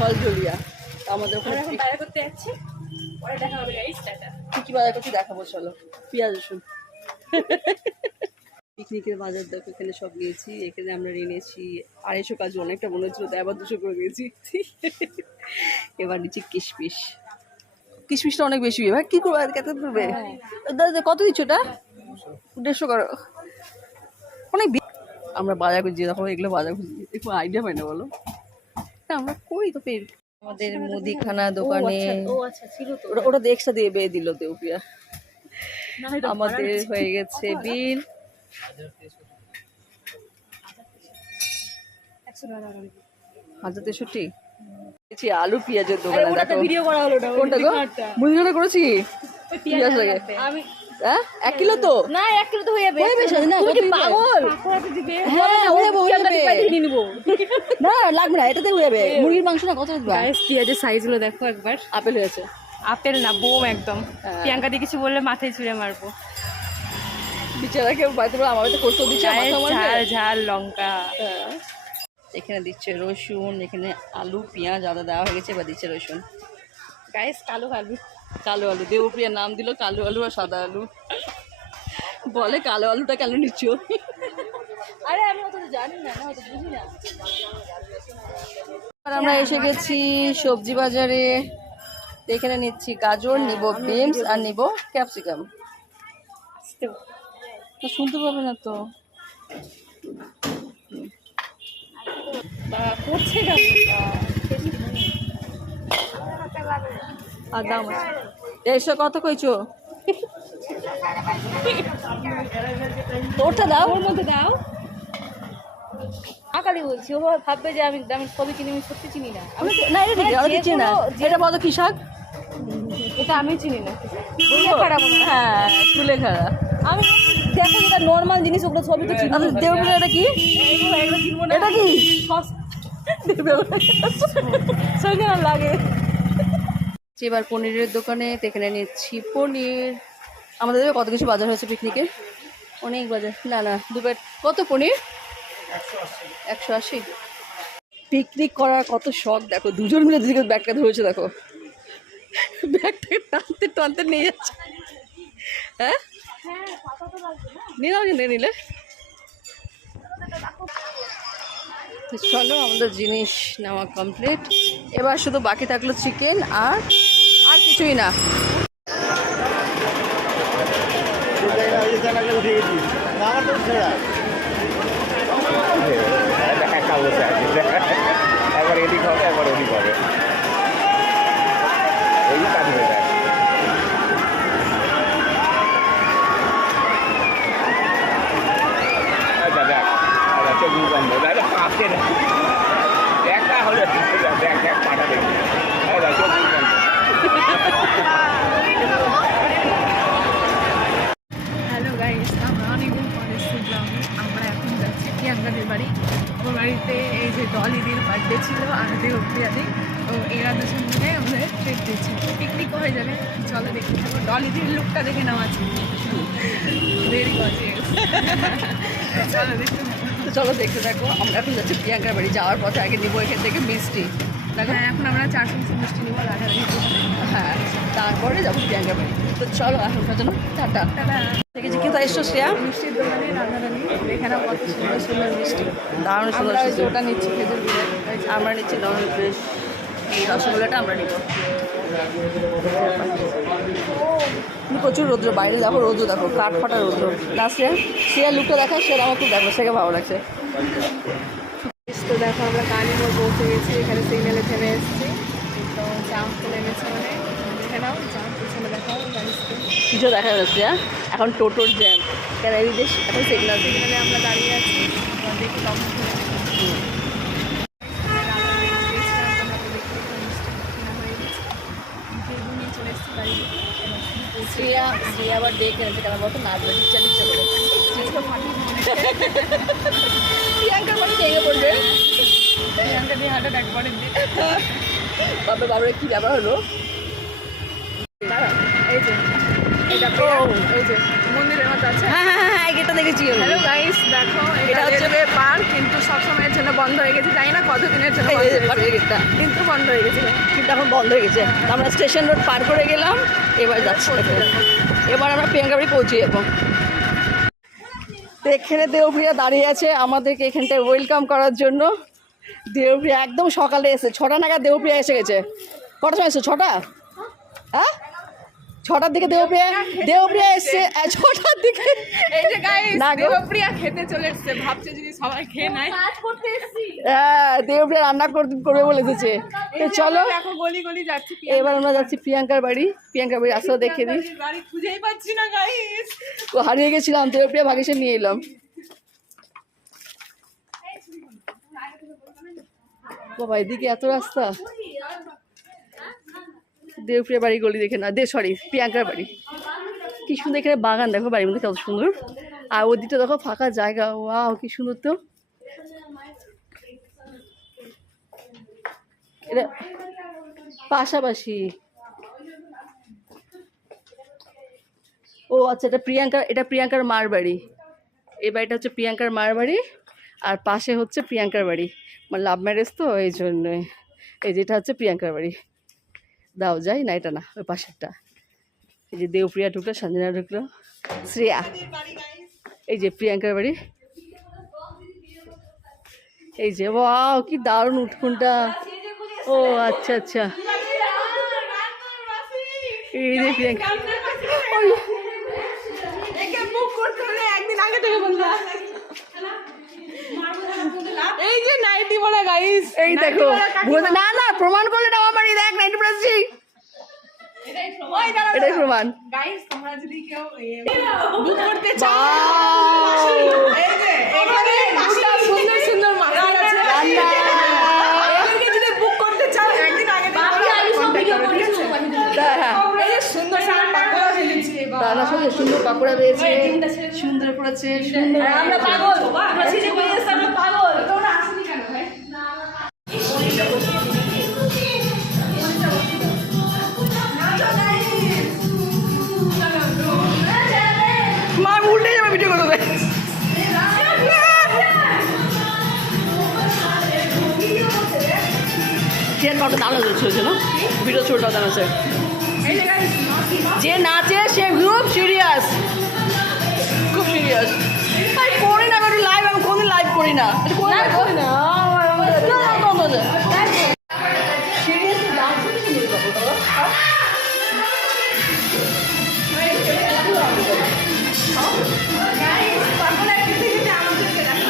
ঝলঝলিয়া। আমাদের ওখানে এখন বাজার করতে যাচ্ছি, পরে দেখা হবে গাইস, টাটা। কি বাজার করছি দেখাবো, চলো। পেঁয়াজ রসুন। পিকনিকের বাজার দেখো, এখানে সব নিয়েছি। এখানে আমরা নিয়েছি 250 কাজু, অনেকটা মনে হচ্ছিল, তাই আবার 200 করে নিয়েছি। এবার নিচ্ছি কিশমিশ। কিশমিশটা অনেক বেশি ভাই, কি করবো আর কত করবে? দাদা কত দিচ্ছ এটা? 150 করো। অনেক আমরা বাজার করছি, দেখো এগুলো বাজার করছি, একটু আইডিয়া পাই না বলো। আমরা করি তো পেয়ে। আমাদের মুদিখানা দোকানে ওটা দেখছা দিয়ে বেয়ে দিল দেউপিয়া। আমাদের হয়ে গেছে বিল 1063। আলু পেঁয়াজের দোকানে দেখো, ভিডিও করা হলো, কোনটা গো? মুদিখানা করেছি পেঁয়াজ লাগে। আমি হ্যাঁ 1 কিলো তো না, 1 কিলো তো হয়ে যাবে। না পাগল। হ্যাঁ হয়ে যাবে না, লাগবে না, এটাতে হয়ে যাবে। মুরগির মাংস না কত দিবা? পেঁয়াজের সাইজগুলো দেখো একবার। আপেল হয়েছে, আপেল না বোম একদম। প্রিয়াঙ্কা দিয়ে কিছু বললে মাথায় ছুঁড়ে মারবো। বিচারা কেউ বাড়িতে বলে, আমার বাড়িতে করতে দিচ্ছে, ঝাল ঝাল লঙ্কা। এখানে দিচ্ছে রসুন, এখানে আলু পেঁয়াজ আদা দেওয়া হয়ে গেছে, এবার দিচ্ছে রসুন। গাইস কালো আলু, কালো আলু। দেবপ্রিয়া নাম দিল কালো আলু আর সাদা আলু। বলে কালো আলুটা কেন নিচ্ছ? আরে আমি অত জানি না, অত বুঝি না। আর আমরা এসে গেছি সবজি বাজারে। এখানে নিচ্ছি গাজর, নিব বিনস আর নিব ক্যাপসিকাম। তো শুনতে পাবে না তো করছে আর দাম আছে 150 কত কইছো? ওটা দাও, ওর মধ্যে দাও। আকালি বলছি, ও ভাববে যে আমি সবই চিনি, আমি সত্যি চিনি না। না এটা ঠিক আছে, চিনি না। এটা বলো কি শাক? এটা আমি চিনি না। হ্যাঁ কুলেখাড়া। আমি দেখো যেটা নর্মাল জিনিস, ওগুলো সবই তো চিনি। দেবপ্রিয়া এটা কি? এটা কি সঙ্গে লাগে? এবার পনিরের দোকানে, এখানে নিচ্ছি পনির। আমাদের কত কিছু বাজার হয়েছে পিকনিকে, অনেক বাজার। না না দুবার কত পনির? 180। পিকনিক করার কত শখ দেখো, দুজন মিলে দুদিকে ব্যাগটা ধরেছে দেখো, ব্যাগটাকে টানতে টানতে নিয়ে যাচ্ছে। হ্যাঁ নিয়ে নাও, নিয়ে নিলে চলো। আমাদের জিনিস নেওয়া কমপ্লিট, এবার শুধু বাকি থাকলো চিকেন আর কিছুই না। একবার এদিক হবে, একবার ওদিক হবে, এই কাজ হয়ে যায়। আচ্ছা দেখ, আচ্ছা চোখ বন্ধ, দাদা পাশে দেখা হলে দেখ দেখ পাটা দেখি, আচ্ছা চোখ বন্ধ। হ্যালো গাইস, আমরা অনেকদিন পরে শুনলাম। আমরা এখন যাচ্ছি প্রিয়াঙ্কাদের বাড়ি। ওর বাড়িতে এই যে ডলিদির বার্থডে ছিল আর দেবপ্রিয়াদি, তো এরা দুজন মিলে আমাদের ট্রিট দিচ্ছে। পিকনিক হয়ে যাবে, চলো দেখে থাকো। ডলিদির লুকটা দেখে নেওয়া আছে, ভেরি গর্জিয়াস। চলো দেখতে থাকো। তো চলো দেখতে থাকো। আমরা এখন যাচ্ছি প্রিয়াঙ্কার বাড়ি, যাওয়ার পথে আগে নিবো এখান থেকে মিষ্টি। হ্যাঁ এখন আমরা 400 মিষ্টি নিবো, রাধারাধি। হ্যাঁ তারপরে যাবো প্রিয়াঙ্কার বাড়ি। তো চলো এখনকার জন্য টাটা। দেখেছি কিন্তু এসছো শ্রেয়া মিষ্টির দোকানে রাধারাধি, এখানে কত সুন্দর সুন্দর মিষ্টি। দারুণ সুন্দর আমরা সুন্দর। ওটা নিচ্ছি, খেজুর গুড়ের। আমরা নিচ্ছি নরম ফ্রেশ এই রসগোল্লাটা আমরা নিব। প্রচুর রৌদ্র, বাইরে দেখো রৌদ্র, দেখো কাঠ ফাটা রৌদ্র। না শ্রেয়া, শ্রেয়া লুকটা দেখায়, সেটা আমার খুব দেখো, সেকে ভালো লাগছে। তো দেখো আমরা কালীমোড় পৌঁছে গেছি, এখানে সিগন্যালে থেমে এসেছি। তো জাম চলে গেছে, মানে দেখে নাও জাম পিছনে দেখাও গাড়িতে কিছু দেখা যাচ্ছে। এখন টোটোর জ্যাম, কেন এই দেশ এখন সিগনাল সিগন্যালে আমরা দাঁড়িয়ে আছি। এবার দেখি তখন চলে এসেছি বাড়ি। শ্রেয়া শ্রেয়া আবার ডেকে এনেছে, কেন বলতো নাচবে টিচ্ছা টিচ্ছা করে। প্রিয়াঙ্কার বাড়ি ভেঙে পড়বে, প্রিয়াঙ্কা দিয়ে হাঁটা একবারে দিয়ে। বাবা বাবার কি ব্যাপার হলো? এই যে এটা এই যে মন্দিরের মতো আছে। হ্যাঁ হ্যাঁ হ্যাঁ এই গেটটা দেখেছি আমি। হ্যালো গাইস, দেখো এটা এটা হচ্ছে- রেলওয়ে পার্ক, কিন্তু সবসময়ের জন্য বন্ধ হয়ে গেছে, জানি না কতদিনের জন্য এই বন্ধ যে হয়েছে। পাশের গেটটা কিন্তু বন্ধ হয়ে গেছে। কিন্তু এখন বন্ধ হয়ে গেছে। তো আমরা স্টেশন রোড পার করে গেলাম, এবার যাচ্ছি। এবার আমরা প্রিয়াঙ্কা বাড়ি পৌঁছে যাবো। তো এখানে দেবপ্রিয়া দাঁড়িয়ে আছে আমাদেরকে এখানটায় ওয়েলকাম করার জন্য। দেবপ্রিয়া একদম সকালে এসে 6টা নাগাদ দেবপ্রিয়া এসে গেছে। কটার সময় এসে 6টা? হ্যাঁ 6টার দিকে দেবপ্রিয়া এসছে 6টার দিকে। এই যে গাইস, না গো। দেবপ্রিয়া খেতে চলে এসেছে, ভাবছে যদি সবাই খেয়ে নেয়। হ্যাঁ দেবপ্রিয়া রান্না করবে বলে এসেছে। তো চলো দেখো গলি গলি যাচ্ছি, এবার আমরা যাচ্ছি প্রিয়াঙ্কার বাড়ি। প্রিয়াঙ্কার বাড়ি আসলেও দেখে দিই। বাড়ি খুঁজেই পাচ্ছি না গাইস। ও হারিয়ে গেছিলাম, দেবপ্রিয়া ভাগেসে নিয়ে এলাম। বাবা এদিকে এত রাস্তা। দেবপ্রিয়া বাড়ি গলি দেখে না, সরি প্রিয়াঙ্কার বাড়ি। কি সুন্দর এখানে বাগান, দেখো বাড়ির মধ্যে কত সুন্দর। আর ওদিকটা দেখো ফাঁকা জায়গা, ওয়াও কি সুন্দর। তো এটা পাশাপাশি। ও আচ্ছা, এটা প্রিয়াঙ্কার মার বাড়ি। এই বাড়িটা হচ্ছে প্রিয়াঙ্কার মার বাড়ি, আর পাশে হচ্ছে প্রিয়াঙ্কার বাড়ি। মানে লাভ ম্যারেজ তো এই জন্যই। এই যেটা হচ্ছে প্রিয়াঙ্কার বাড়ি। দাও যাই না, এটা না, ওই পাশেরটা। এই যে দেবপ্রিয়া ঢুকলো, সঞ্জনা ঢুকলো, শ্রেয়া। এই যে প্রিয়াঙ্কার বাড়ি। এই যে ওয়াও কি দারুণ উঠোনটা। ও আচ্ছা আচ্ছা, এই যে প্রিয়াঙ্কা। এই যে নাইটি পরা গাইস, এই দেখো না না প্রমাণ করলে না আমার বাড়ি, দেখ 90%। এটাই প্রমাণ। গাইস তোমরা যদি কেউ বুক করতে চাও, Wow! এই যে এখানে দুটো সুন্দর সুন্দর মাথা আছে। এদেরকে যদি বুক করতে চাও একদিন আগে হ্যাঁ এই যে সুন্দর সুন্দর পাকোড়া ফেলেছি এবার। দাদা সঙ্গে সুন্দর পাকোড়া পেয়েছে, সুন্দর করেছে, সুন্দর। আমরা পাগল, আমরা সিজে বলে আমরা পাগল। তোমরা আসনি কেন ভাই? মা উল্টে যাবে ভিডিও করতে। চেয়ার কত দাম চলছে না, ভিডিও ছোট দাম আছে। এই যে গাইস, যে নাচে সে খুব সিরিয়াস, খুব সিরিয়াস। আমি করি না একটু লাইভ, আমি কোনদিন লাইভ করি না। করি না সিরিয়াসলি ডান্স গাইস পাগল খেতে খেতে আমাদেরকে দেখা।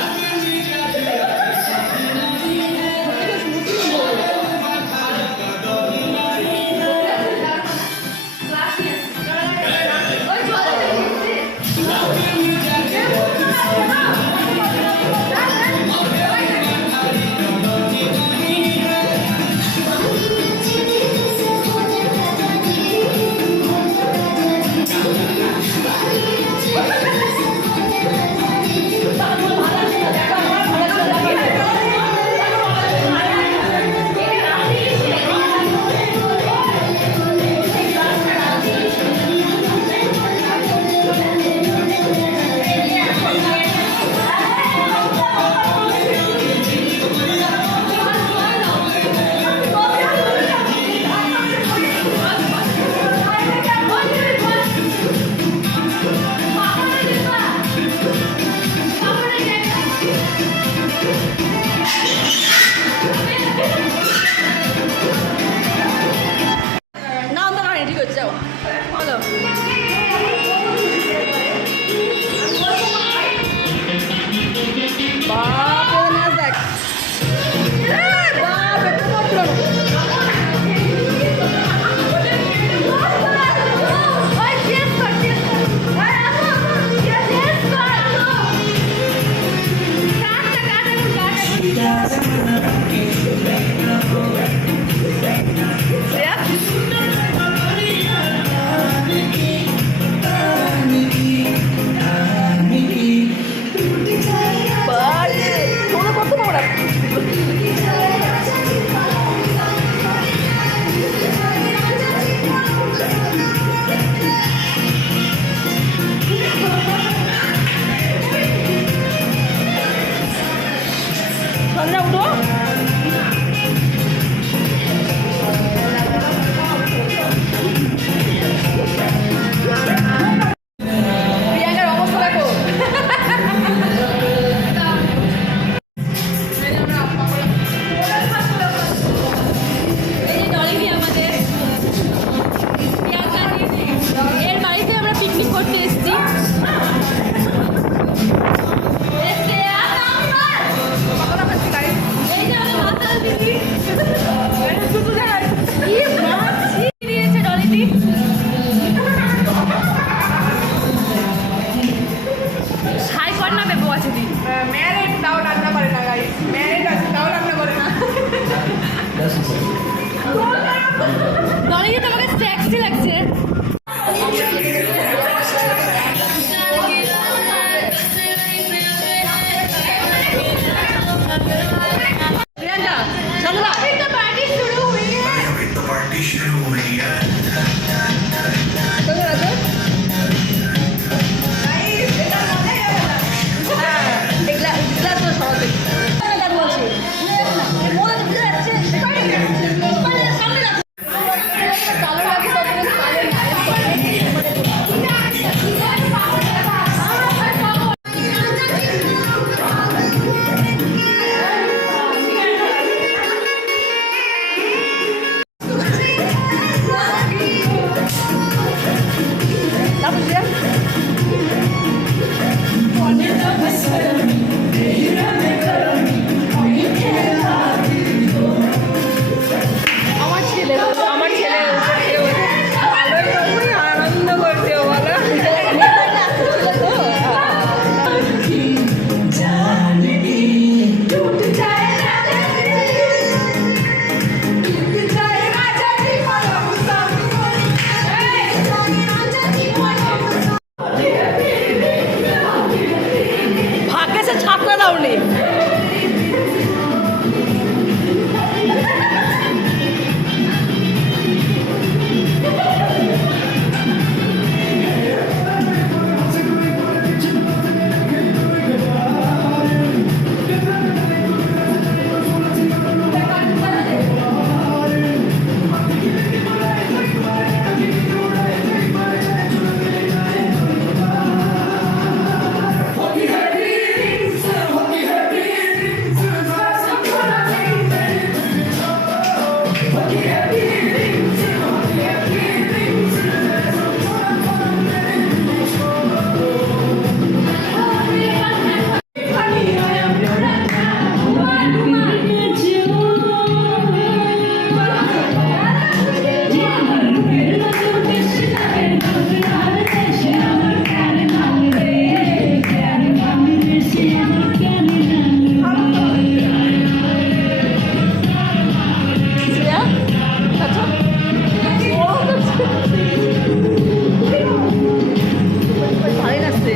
দাঁড়িয়ে তো আমাকে সেক্সি লাগছে। প্রিয়াঙ্কা চলো না पार्टी शुरू हुई है। तो पार्टी शुरू हुई है। চলো রাজু এগুলা এগুলা তো সহজে বলছি তারপর আমার ছেলে আনন্দ করছে বলো ভাগ্যে সে ছাপটা দাওনি ভালোই লাগছে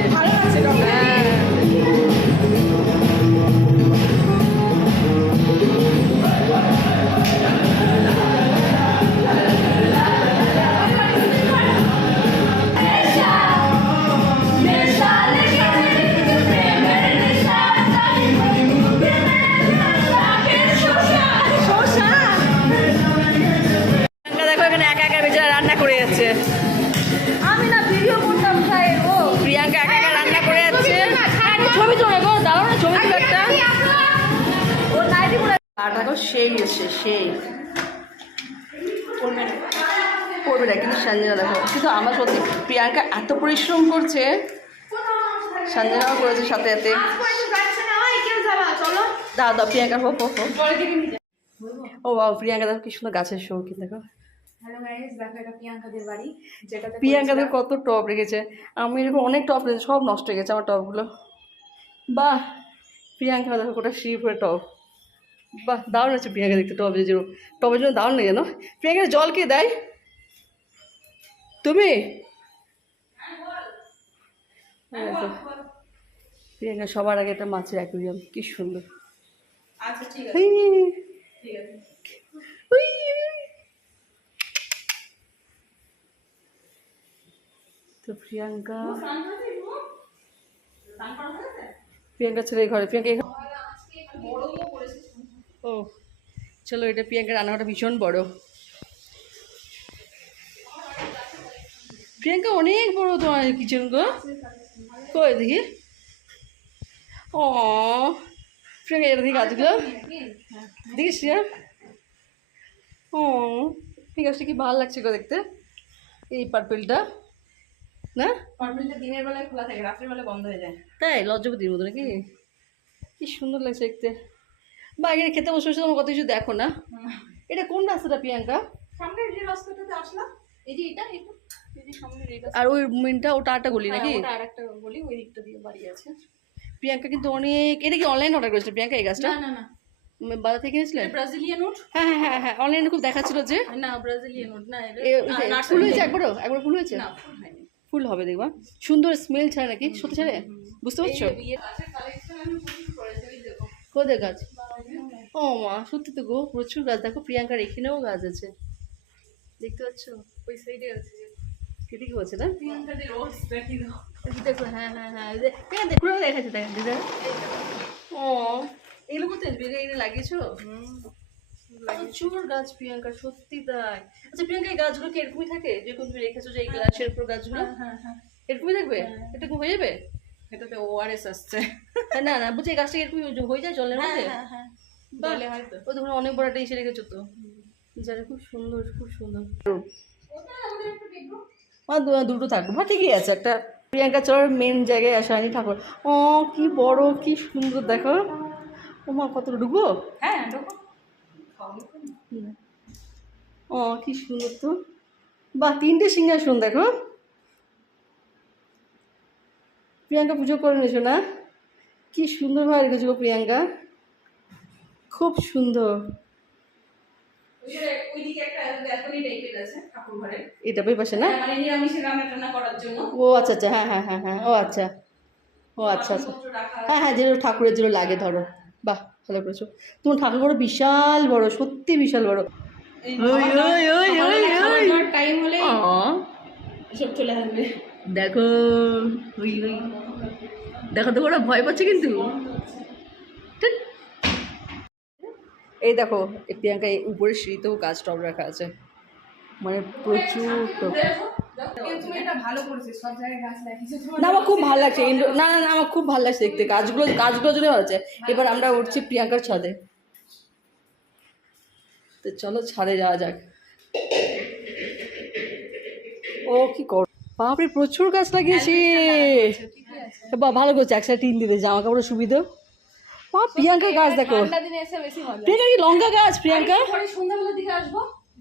হ্যাঁ দেখো এখানে একা একা বেচারা রান্না করে যাচ্ছে আমি না ভিডিও করতাম তাই ও প্রিয়াঙ্কা একা একা রান্না করে যাচ্ছে ছবি তোলা গো দাঁড়াও না ছবি তুলো একটা ও নাইটি পরে আটা গো সেই এসছে সেই পড়বে না কিন্তু সঞ্জনা দেখো কিন্তু আমার সত্যি প্রিয়াঙ্কা এত পরিশ্রম করছে সঞ্জনাও করেছে সাথে সাথে দাও দাও প্রিয়াঙ্কা হো হো হো ও বাবা প্রিয়াঙ্কা দেখো কি সুন্দর গাছের শৌখিন দেখো হ্যালো গাইস, দেখো এটা প্রিয়াঙ্কাদের বাড়ি, যেটাতে প্রিয়াঙ্কাদের কত টপ রেখেছে আমি এরকম অনেক টপ রেখেছি সব নষ্ট হয়ে গেছে আমার টপগুলো বাহ প্রিয়াঙ্কা দেখো গোটা শ্রী করে টপ বাহ দারুণ আছে প্রিয়াঙ্কা দেখতে টপের জন্য দারুণ লাগে জানো প্রিয়াঙ্কা জল কে দেয় তুমি দেখো, প্রিয়াঙ্কা সবার আগে একটা মাছের অ্যাকুরিয়াম কি সুন্দর আচ্ছা ঠিক হি, ঠিক আছে। হুই। তো প্রিয়াঙ্কা ছেলে ঘরে প্রিয়াঙ্কা ও চলো এটা প্রিয়াঙ্কা রান্নাঘরটা ভীষণ বড় প্রিয়াঙ্কা অনেক বড় তোমার কিচেন গো কই দেখি ও প্রিয়াঙ্কা এটা দেখি গাছগুলো দেখিস ও এই গাছটা কি ভালো লাগছে গো দেখতে এই পার্পেলটা না পার্পলটা দিনের বেলায় খোলা থাকে, রাত্রের বেলা বন্ধ হয়ে যায়। তাই লজ্জাপতির মতো নাকি কি সুন্দর লাগছে দেখতে বা এখানে খেতে বসে বসে তোমার কত কিছু দেখো না এটা কোন রাস্তাটা প্রিয়াঙ্কা সামনে যে রাস্তাটাতে আসলাম, এই যে এটা এই যে সামনে এই রাস্তা, আর ওই মেনটা ওটা আরেকটা গলি নাকি ওটা আরেকটা গলি, ওই দিকটা দিয়ে বাড়ি আছে। প্রিয়াঙ্কা কিন্তু অনেক এটা কি অনলাইন অর্ডার করেছিল প্রিয়াঙ্কা এই গাছটা না না না, বাজার থেকে কিনেছিলেন? ব্রাজিলিয়ান উড হ্যাঁ হ্যাঁ হ্যাঁ হ্যাঁ, অনলাইনে খুব দেখাচ্ছিল যে না, ব্রাজিলিয়ান উড না, ফুল হয়েছে একবারও, একবার ফুল হয়েছে, না ফুল হয়নি। ফুল হবে দেখবা, সুন্দর স্মেল ছাড়ে নাকি সত্যি ছাড়ে, বুঝতে পারছো? কোথায় গাছ? ও মা সত্যি তো গো, প্রচুর গাছ। দেখো প্রিয়াঙ্কার এখানেও গাছ আছে, দেখতে পাচ্ছ? ওই সাইডে আছে সেদিকে হচ্ছে না? প্রিয়াঙ্কাদের রোজ দেখি দাও। দেখো হ্যাঁ হ্যাঁ হ্যাঁ, দেখো দেখো দেখাচ্ছে, দেখেন দিদা। ও এগুলো কোথায় বেরিয়ে এনে লাগিয়েছো? প্রচুর গাছ প্রিয়াঙ্কার, সত্যি তাই। আচ্ছা প্রিয়াঙ্কা, এই গাছগুলো কি এরকমই থাকে যেরকম তুমি রেখেছো যে এই গ্লাসের উপর গাছগুলো? হ্যাঁ হ্যাঁ, এরকমই থাকবে? এটা কি হয়ে যাবে? এটাতে ওআরএস আসছে। না না বলছি এই গাছটা এরকমই হয়ে যায় জলের মধ্যে? হ্যাঁ, বাহ, বলে হয়তো। ও দেখুন অনেক বড় একটা ইসে রেখেছো তো, যারা খুব সুন্দর, খুব সুন্দর। দুটো থাকবে, হ্যাঁ ঠিকই আছে। একটা প্রিয়াঙ্কা চর মেন জায়গায় আসা হয়নি, ঠাকুর। ও কি বড়, কি সুন্দর দেখো। ও মা কত ঢুকবো? হ্যাঁ দেখো, ও কি সুন্দর তো, বাহ 3টে সিংহাসন দেখো। প্রিয়াঙ্কা পুজো করে নিয়েছো না? কি সুন্দরভাবে রেখেছো গো প্রিয়াঙ্কা, খুব সুন্দর। ওইদিকে একটা ব্যালকনি টাইপের আছে ঠাকুর ঘরে, এটা পেয়ে পাশে না? মানে নিরামিষের রান্না টান্না করার জন্য। ও আচ্ছা আচ্ছা, হ্যাঁ হ্যাঁ হ্যাঁ হ্যাঁ, ও আচ্ছা, ও আচ্ছা আচ্ছা, বাসনপত্র রাখা হ্যাঁ হ্যাঁ, যেগুলো ঠাকুরের যেগুলো লাগে ধরো। বাহ ভালো করেছো। তোমার ঠাকুর বড় বিশাল বড়, সত্যি বিশাল বড়। টাইম হলে সব চলে আসবে। দেখো ওই ওই দেখো তো, ওরা ভয় পাচ্ছে কিন্তু। এই দেখো এই প্রিয়াঙ্কা এই উপরের সিঁড়িতেও গাছ টব রাখা আছে, মানে প্রচুর টব। তুমি এটা ভালো করেছিস, সব জায়গায় গাছ লাগিয়েছিস। না আমার খুব ভালো লাগছে, না না না আমার খুব ভালো লাগছে দেখতে, গাছগুলো জন্য ভালো লাগছে। এবার আমরা উঠছি প্রিয়াঙ্কার ছাদে, তো চলো ছাদে যাওয়া যাক। ও কি কর, বাপরে প্রচুর গাছ লাগিয়েছি। বা ভালো করছে, একসাথে টিন দিতে জামা কাপড়ের সুবিধা। মা প্রিয়াঙ্কার গাছ দেখো, ঠান্ডা দিনে এসে বেশি মজা। প্রিয়াঙ্কা কি লঙ্কা গাছ? প্রিয়াঙ্কা পরে সন্ধ্যাবেলার দিকে আসবো,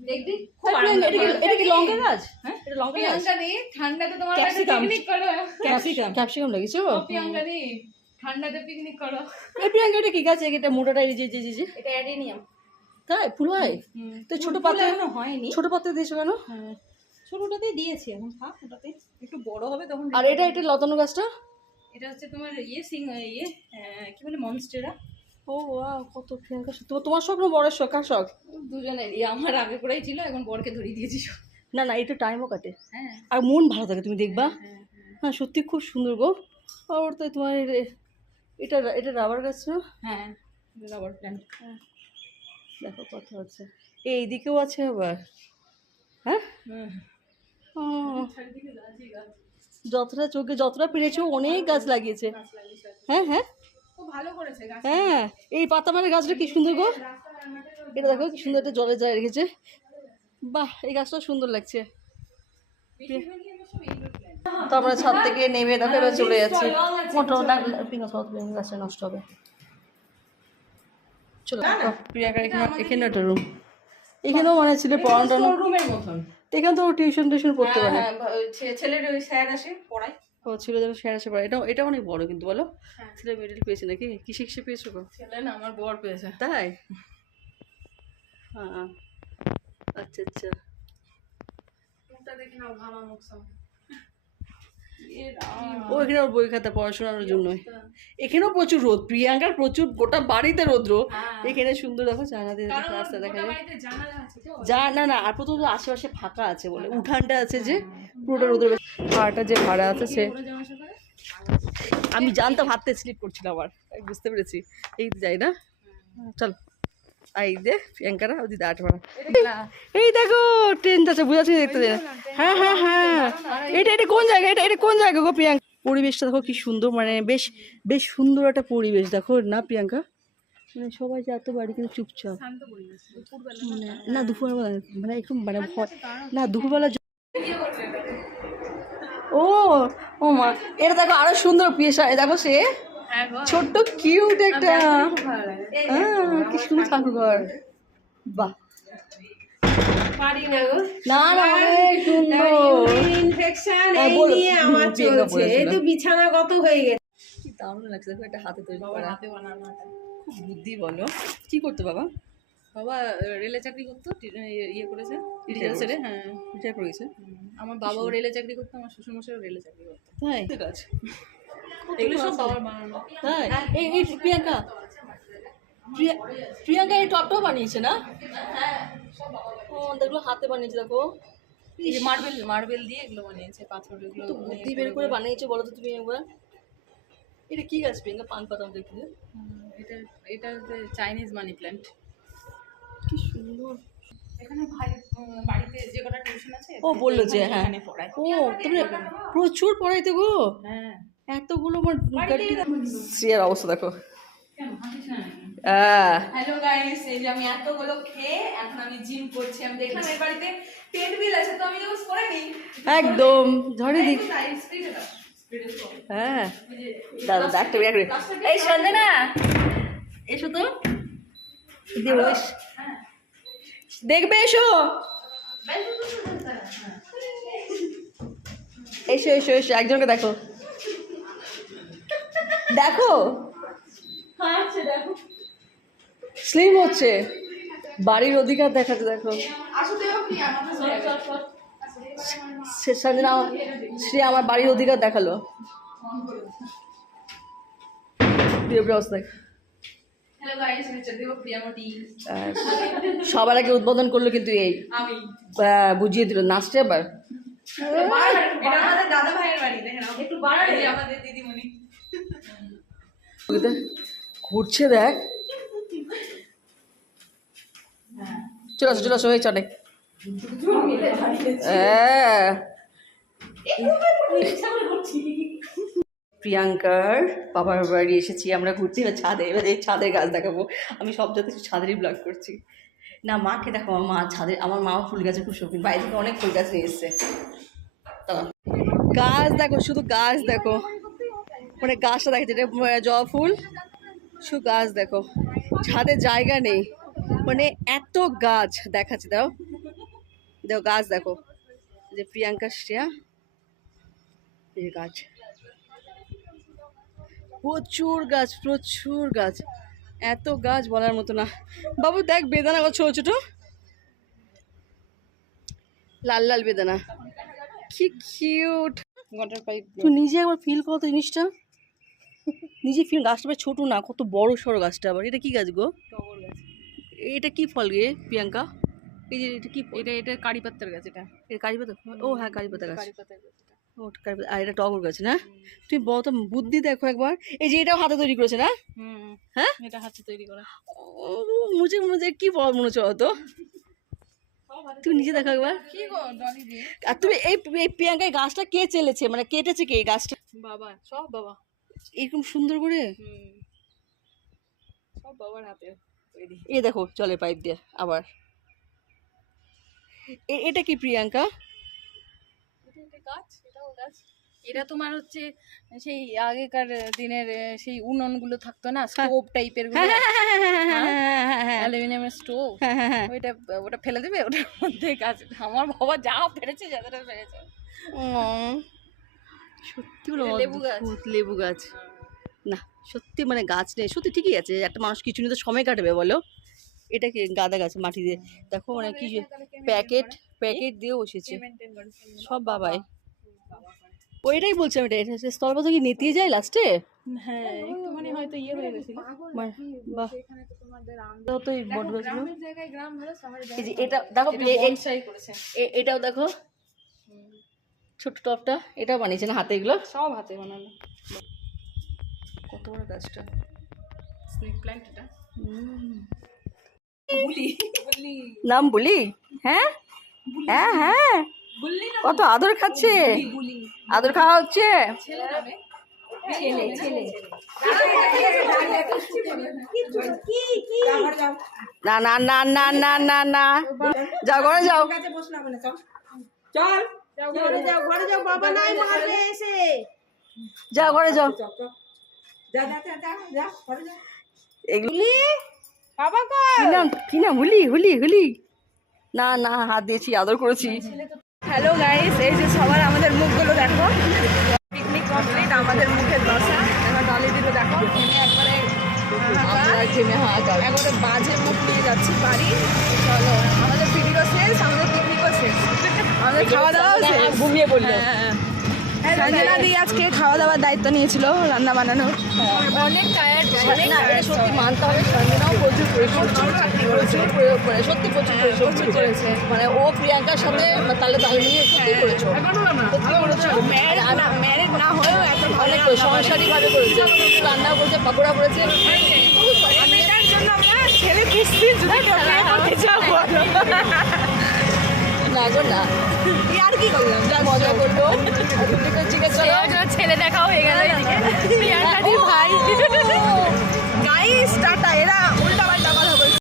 দেখবি খুব প্রিয়াঙ্কা, এটা কি লঙ্কা গাছ? হ্যাঁ এটা লঙ্কা গাছ? প্রিয়াঙ্কা দি ঠান্ডাতে তোমার কাছে ক্যাপসিকাম। পিকনিক করো। ক্যাপসিকাম লাগিয়েছো? প্রিয়াঙ্কা দি ঠান্ডাতে পিকনিক করো। এই প্রিয়াঙ্কা এটা কি গাছ? এটা মোটাটা এই যে যে যে যে এটা অ্যাডেনিয়াম। তাই ফুল হয়? তো ছোট পাতা এখনো হয়নি, ছোট পাতা দিয়েছো কেন? ছোটটাতে দিয়েছি, এখন থাক, ওটাতে একটু বড় হবে তখন। আর এটা লতানো গাছটা? এটা হচ্ছে তোমার কি বলে মনস্টেরা। ও ওয়াও, কত প্রিয়াঙ্কা, তোমার স্বপ্ন বড়ের শখ, কার শখ? দুজনের আমার আগে করেই ছিল, এখন বরকে ধরিয়ে দিয়েছি সব। না না একটু টাইমও কাটে, হ্যাঁ আর মন ভালো থাকে, তুমি দেখবা। হ্যাঁ সত্যি খুব সুন্দর গো। আর তো তোমার এটা রাবার গাছ না? হ্যাঁ রাবার প্ল্যান্ট। দেখো কত আছে, এইদিকেও আছে আবার। হ্যাঁ ও, যতটা চোখে যতটা পেরেছো অনেক গাছ লাগিয়েছে। হ্যাঁ হ্যাঁ খুব ভালো করেছে গাছ। হ্যাঁ, এই পাতামানের গাছটা কি সুন্দর গো, এটা দেখো কি সুন্দর একটা জলের জায়গা রেখেছে। বাহ এই গাছটা সুন্দর লাগছে। তো আমরা ছাদ থেকে নেমে দেখো এবার চলে যাচ্ছি। গাছটা নষ্ট হবে, চলো। প্রিয়াঙ্কা এখানে একটা রুম, এখানেও মানে ছিল পড়ানো, রুমের মতন। এখানে তো টিউশন পড়তে পারে। ছেলের ওই স্যার আসে পড়ায়। ও ছিল যেন শেয়ার আসে পড়ে, এটা অনেক বড় কিন্তু বলো। ছেলে মেডেল পেয়েছে নাকি? কিসে পেয়েছো গো? ছেলে না, আমার বর পেয়েছে। তাই? হ্যাঁ আচ্ছা আচ্ছা। মুখটা দেখে নাও, ঘামা মুখ সব। ও এখানে ওর বই খাতা পড়াশোনার জন্য। এখানেও প্রচুর রোদ, প্রিয়াঙ্কার প্রচুর, গোটা বাড়িতে রৌদ্র। এখানে সুন্দর দেখো জানা দিয়ে রাস্তা দেখা যায়। যা না না, আর প্রথম আশেপাশে ফাঁকা আছে বলে, উঠানটা আছে যে পুরোটা রোদের। ভাড়াটা যে ভাড়া আছে সে, আমি জানতাম হাতে স্লিপ করছিল আবার, বুঝতে পেরেছি। এই যাই না, চল এই দে প্রিয়াঙ্কারা ওই দিদা 8 ভাড়া। এই দেখো ট্রেন যাচ্ছে, বুঝাচ্ছি দেখতে দে। হ্যাঁ হ্যাঁ হ্যাঁ, এটা কোন জায়গা? এটা কোন জায়গা গো প্রিয়াঙ্কা? পরিবেশটা দেখো কি সুন্দর, মানে বেশ বেশ সুন্দর একটা পরিবেশ দেখো না প্রিয়াঙ্কা? মানে সবাই যে এত বাড়ি কিন্তু চুপচাপ, মানে না দুপুরবেলা মানে একটু মানে ভয় না দুপুরবেলা। ও ও মা, এটা দেখো আরো সুন্দর পিয়েসা, দেখো সে ছোট্ট কিউট একটা, কি সুন্দর ঠাকুরঘর। বাহ না না অনেক সুন্দর। ইনফেকশন এই নিয়ে আমার চলছে, এই তো বিছানা কত হয়ে গেছে। দারুণ লাগছে, দেখো একটা হাতে তৈরি বাবার করা, হাতে বানানো এটা। খুব বুদ্ধি বলো। কি করতো বাবা? বাবা রেলে চাকরি করতো, ইয়ে করেছে Retire রিটায়ার ছেড়ে। হ্যাঁ রিটায়ার করে গেছে? আমার বাবাও রেলে চাকরি করতো, আমার শ্বশুরমশাইও রেলে চাকরি করতো। তাই ঠিক আছে। এগুলো সব বাবার বানানো। তাই এই প্রিয়াঙ্কা, প্রিয়াঙ্কা এই টপটাও বানিয়েছে না? ও দেখলো হাতে বানিয়েছে, দেখো এই যে মার্বেল মার্বেল দিয়ে এগুলো বানিয়েছে, পাথর এগুলো তো বুদ্ধি বের করে বানিয়েছে। বলো তো তুমি একবার, এটা কি গাছ প্রিয়াঙ্কা? পান পাতা দেখতে এটা এটা চাইনিজ মানি প্ল্যান্ট। কি সুন্দর। এখানে ভাই বাড়িতে যে কটা টিউশন আছে ও বললো যে হ্যাঁ, এখানে পড়ায়। ও তুমি প্রচুর পড়াইতে গো, হ্যাঁ এতগুলো আমার শ্রিয়ার অবস্থা দেখো। হ্যালো গাইস, এই যে আমি এতগুলো খেয়ে এখন আমি জিম করছি। আমি দেখলাম এই বাড়িতে টেন্ট বিল আছে, তো আমি ইউজ করে নিই একদম ঝড়ে দিক। হ্যাঁ দাদা একটা বিয়ে করে এই সন্ধে না এসো তো দেখবে, এসো এসো এসো এসো, একজনকে দেখো দেখো স্লিম হচ্ছে, বাড়ির অধিকার দেখাচ্ছে দেখো। সে আমার বাড়ির অধিকার দেখালো। হ্যালো গাইস, আমি চন্দ্রিক প্রিয়ামতি। সবার আগে উদ্বোধন করলো কিন্তু এই আমি বুঝিয়ে দিল নাচতে আবার। এটা আমাদের দাদা ভাইয়ের বাড়ি, দেখেন একটু বাড়াই আমাদের দিদিমণি ঘুরছে দেখ। চলে আসো চলে আসো, হয়েছে অনেক। প্রিয়াঙ্কার বাবার বাড়ি এসেছি আমরা ঘুরতে, এবার ছাদে, এবার এই ছাদের গাছ দেখাবো। আমি সব যাতে ছাদেরই ব্লগ করছি না। মাকে দেখো, আমার মা ছাদে, আমার মাও ফুল গাছের খুব শৌখিন, বাইরে থেকে অনেক ফুল গাছ নিয়ে এসছে। গাছ দেখো, শুধু গাছ দেখো, মানে গাছটা দেখেছে, এটা জবা ফুল, শুধু গাছ দেখো, ছাদে জায়গা নেই, মানে এত গাছ দেখাচ্ছে। দাও দেখো গাছ দেখো, যে প্রিয়াঙ্কা শ্রেয়া, এই গাছ প্রচুর গাছ, প্রচুর গাছ, এত গাছ বলার মতো না। বাবু দেখ বেদানা গাছ ছোট ছোট, লাল লাল বেদানা, কি কিউট। ওয়াটার পাইপ তুই নিজে একবার ফিল করো তো জিনিসটা, নিজে ফিল। গাছটা বেশ ছোট না, কত বড় সড়ো গাছটা আবার। এটা কি গাছ গো? টগর গাছ। এটা কি ফল গে প্রিয়াঙ্কা? এই যে এটা কি ফল? এটা কারি পাতার গাছ। এটা কারি পাতা? ও হ্যাঁ কারি পাতা গাছ, কারি পাতার গাছ। ও কারি পাতা। আর এটা টগর গাছ না? তুমি বলো বুদ্ধি দেখো একবার। এই যে এটাও হাতে তৈরি করেছে না? হ্যাঁ এটা হাতে তৈরি করা। মুঝে মুঝে কি বল মনে হচ্ছে অত, তুমি নিজে দেখো একবার। কি গো ডলি দি, আর তুমি এই প্রিয়াঙ্কা এই গাছটা কে চেলেছে, মানে কেটেছে কে এই গাছটা বাবা, সব বাবা এরকম সুন্দর করে? সব বাবার হাতে তৈরি। এই দেখো চলে পাইপ দিয়ে আবার। এটা কি প্রিয়াঙ্কা? এটা গাছ, এটাও গাছ। এটা তোমার হচ্ছে সেই আগেকার দিনের সেই উনুনগুলো থাকতো না, স্টোভ টাইপের গুলো, অ্যালুমিনিয়ামের স্টোভ, ওটা ফেলে দেবে, ওটার মধ্যে গাছ। আমার বাবা যা ফেলেছে, যাদের ফেলেছে। সত্যি বলো, লেবু গাছ। লেবু গাছ না, সত্যি মানে গাছ নেই, সত্যি ঠিকই আছে। একটা মানুষ কিছু নিয়ে তো সময় কাটবে বলো। এটা কি গাঁদা গাছ মাটি দিয়ে দেখো, মানে কি প্যাকেট প্যাকেট দিয়ে বসেছে সব বাবাই। ওইটাই বলছি আমি, এটা স্থলপথ কি নেতিয়ে যায় লাস্টে? হ্যাঁ একটুখানি হয়তো ইয়ে হয়ে গেছিল। বাহ, তো এই বট গাছগুলো, গ্রামের জায়গায় গ্রাম ভালো, শহরে এই যে এটা দেখো, বনসাই করেছে। এটাও দেখো ছোট টপটা, এটাও বানিয়েছে না হাতে? এগুলো সব হাতে বানানো। কত বড় গাছটা, স্নেক প্ল্যান্ট। এটা নাম বলি? হ্যাঁ হ্যাঁ হ্যাঁ, কত আদর খাচ্ছে, আদর খাওয়া হচ্ছে। না না না না না না না, যাও ঘরে যাও, যাও ঘরে যাও। এগুলি কি নাম? হুলি হুলি হুলি, না না হাত দিয়েছি, আদর করেছি। হ্যালো গাইস, এই যে সবার আমাদের মুখগুলো দেখো, পিকনিক কমপ্লিট, আমাদের মুখের দশা। ডলি দিকে দেখো ঘেমে একবারে আমরা ঘেমে হাহাকার। একবারে বাজে মুখ নিয়ে যাচ্ছি বাড়ি। চলো আমাদের ভিডিও শেষ, আমাদের পিকনিকও শেষ, আমাদের খাওয়া দাওয়াও শেষ। ঘুমিয়ে পড়লো। সঞ্জনা দি আজকে খাওয়া দাওয়ার দায়িত্ব নিয়েছিল, রান্না বানানোর। অনেক টায়ার্ড, না এটা সত্যি মানতে হবে, সঞ্জনাও প্রচুর পরিশ্রম প্রচুর প্রয়োগ করে, সত্যি প্রচুর পরিশ্রম করেছে। মানে ও প্রিয়াঙ্কার সাথে তাহলে তাল মিলিয়ে সত্যি করেছো, সত্যি করেছো। ম্যারিড না হয়েও এত অনেক সংসারিকভাবে করেছে, রান্নাও করেছে, পাকোড়া করেছে। এটার জন্য আমরা ছেলে কিস্তি যদি করতে যাবো না গো না, আর কি করলাম, যা মজা করলো। ছেলে দেখা হয়ে গেল। ভাই গাইস টাটা, এরা উল্টা